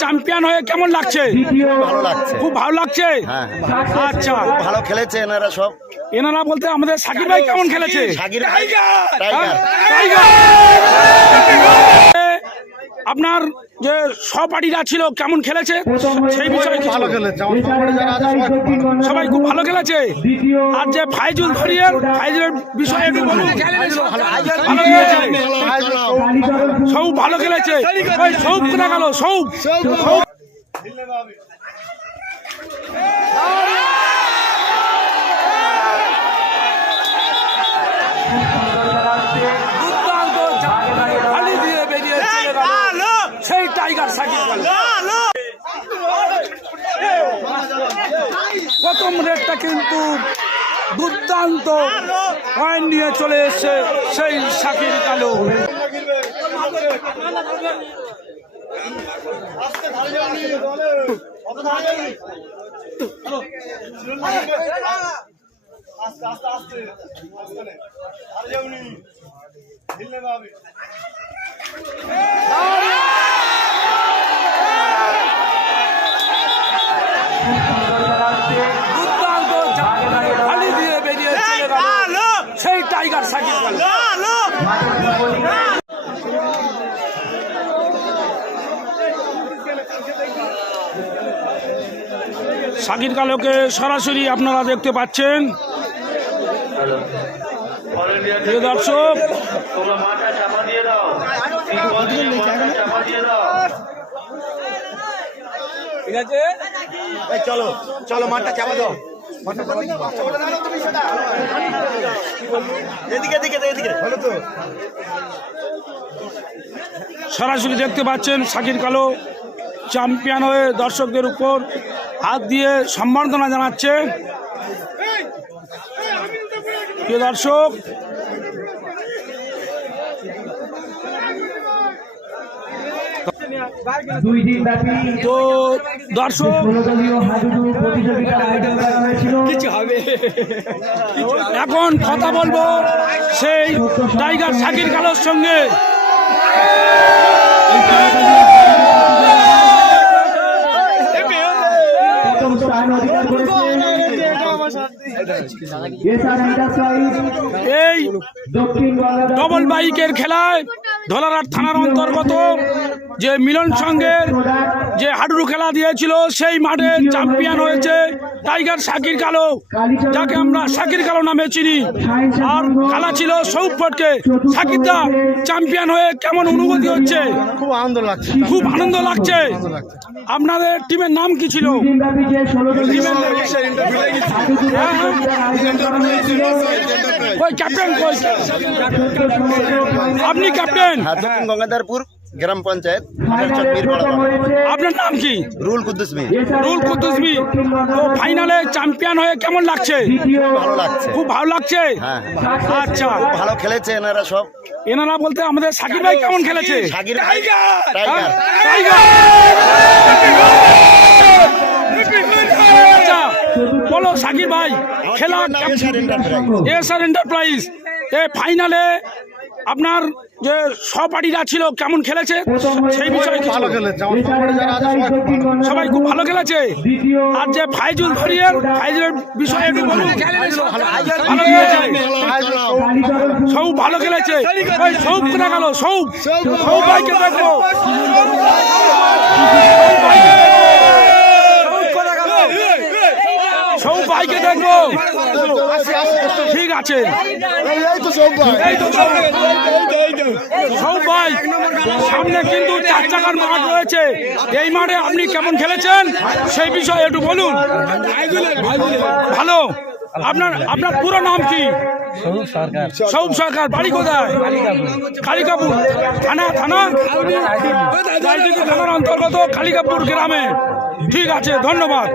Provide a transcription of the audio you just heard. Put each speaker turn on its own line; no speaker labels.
Champion হয়ে কেমন লাগছে?
ভালো লাগছে।
খুব ভালো লাগছে?
হ্যাঁ
আচ্ছা।
ভালো খেলেছে এনারা সব।
এনারা বলতে আমাদের সাকিব ভাই কেমন খেলেছে?
সাকির
হ্যাঁ?
Tiger
tiger. আপনার যে সহপাঠীরা ছিল কেমন খেলেছে? সেই বিষয়ে
ভালো খেলেছে সবাই খুব ভালো খেলেছে।
আর যে ফাইজুল ধরিয়ে ফাইজুলের বিষয়ে একটু বলুন। ভালো খেলেছে। সব ভালো খেলেছে? ওই সৌপ কোথা গেল? সৌপ সৌপ দুর্দান্ত খালি দিয়ে বেরিয়ে চলে গেল সেই টাইগার সাকিব প্রথম রেটটা কিন্তু দুর্দান্ত পয়েন্ট নিয়ে চলে এসছে সেই শাকির কালো। আস্তে আস্তে আস্তে। আস্তে আর যাওনি ঢিললে দুর্দান্ত খালি দিয়ে বেরিয়ে চলে গেল সাকিব গেল সাকির কালোকে সরাসরি আপনারা দেখতে পাচ্ছেন। প্রিয় দর্শক
তোমরা মাথা চাপা দিয়ে দাও তিরপল দিয়ে মাথা চাপা দাও।
ঠিক আছে
চলো চলো মাঠটা চাপা দাও।
সরাসরি দেখতে পাচ্ছেন শাকির কালো চ্যাম্পিয়ন হয়ে দর্শকদের উপর হাত দিয়ে সম্বর্ধনা জানাচ্ছে। দর্শক
দুই দিন ব্যাপী
তো দর্শক এখন কথা বলব সেই টাইগার শাকির কালোর সঙ্গে। এই ডবল বাইকের খেলায় ধলারহাট থানার অন্তর্গত যে মিলন সংঘের যে হাডুডু খেলা দিয়েছিল সেই মাঠে চ্যাম্পিয়ন হয়েছে টাইগার শাকির কালো। যাকে আমরা শাকির কালো নামে চিনি। আর খেলা ছিল সৌপ ফটকে শাকিরদা চ্যাম্পিয়ন হয়ে কেমন অনুভূতি হচ্ছে?
খুব আনন্দ লাগছে।
খুব আনন্দ লাগছে। আপনাদের টিমের নাম কি ছিল? হ্যাঁ, হ্যাঁ। ক্যাপ্টেন কই? আপনি ক্যাপ্টেন
হ্যাঁ গঙ্গাধরপুর। গ্রাম পঞ্চায়েত
আপনার নাম কি?
রুল কুদ্দুস মি
রুল কুদ্দুসবি তো ফাইনালে চ্যাম্পিয়ন হয়ে কেমন লাগছে?
ভালো লাগছে।
খুব ভালো লাগছে?
হ্যাঁ
আচ্ছা।
ভালো খেলেছে এনারা সব।
এনারা বলতে আমাদের সাকিব ভাই কেমন খেলেছে? হ্যাঁ?
টাইগার
টাইগার আচ্ছা বলো সাকিব ভাই খেলা
এন্টারপ্রাইজ।
এসআর এন্টারপ্রাইজ এ ফাইনালে আপনার যে সহপাঠীরা ছিল কেমন খেলেছে সেই বিষয়ে
ভালো খেলেছে সবাই খুব ভালো খেলেছে।
সবাই খুব ভালো খেলেছে। আর যে ফাইজুল ধরিয়ে ফাইজুলের বিষয়ে একটু বলুন। ভালো খেলেছে। সব ভালো খেলেছে। ওই সৌপ কোথা গেল? সৌপ সৌপ ভাইকে দেখব ভাইকে দেখব ঠিক আছে। সৌপ ভাই সামনে কিন্তু চার চাকার মাঠ রয়েছে। এই মাঠে আপনি কেমন খেলেছেন? সেই বিষয়ে একটু বলুন। ভালো। আপনার আপনার পুরো নাম কি? সৌপ সরকার। বাড়ি কোথায়? কালিকাপুর। থানা থানা? থানার অন্তর্গত কালিকাপুর গ্রামে। ঠিক আছে, ধন্যবাদ।